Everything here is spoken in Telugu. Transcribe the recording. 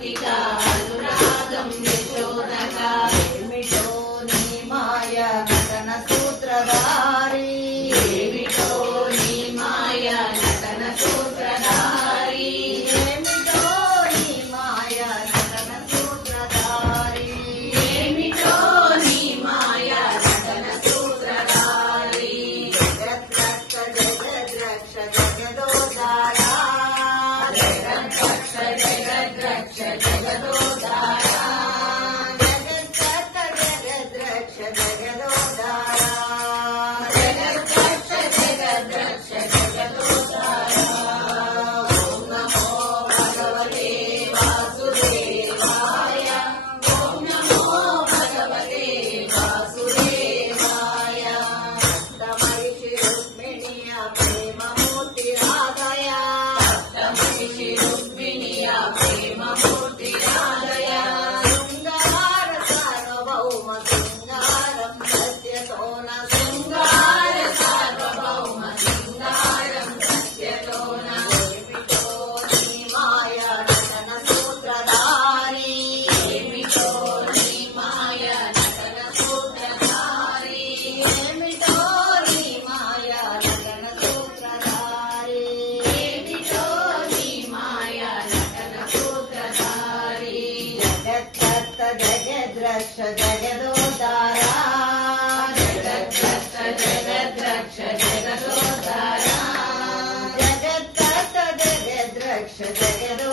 పతికా అనురాగం యశోదకా ఏమిటో నీ మాయ నటన సూత్రధారి ఏమిటో నీ మాయ నటన సూత్రధారి ఏమిటో నీ మాయ నటన సూత్రధారి ఏమిటో నీ మాయ నటన సూత్రధారి జగద్రక్ష జగద్రక్ష జగదోదారా జగద్రక్ష జగద్రక్ష జగదోదారా జగద్రక్ష జగద్రక్ష జగదోదారా జగద్రక్ష జగద్రక్ష జగదోదారా ఓం నమో భగవతే వాసుదేవాయ ఓం నమో భగవతే వాసుదేవాయ మహిషి రుక్మిణియ ప్రేమమూర్తి రాధయ మహిషి రుక్మిణియ ప్రేమమూర్తి రాధయ శృంగార సార్వభౌమ శృంగారం సత్యతోన శృంగార సార్వభౌమ శృంగారం సత్యతోన ఏమిటో నీ మాయ నటన సూత్రధారి ఏమిటో నీ మాయ నటన సూత్రధారి ఏమిటో నీ మాయ నటన సూత్రధారి ఏమిటో నీ మాయ నటన సూత్రధారి జగత్కర్త జగద్రక్ష జగదోదారా జగద్రక్ష జగద్రక్ష జగదోదారా జగత్కర్త జగద్రక్ష జగదో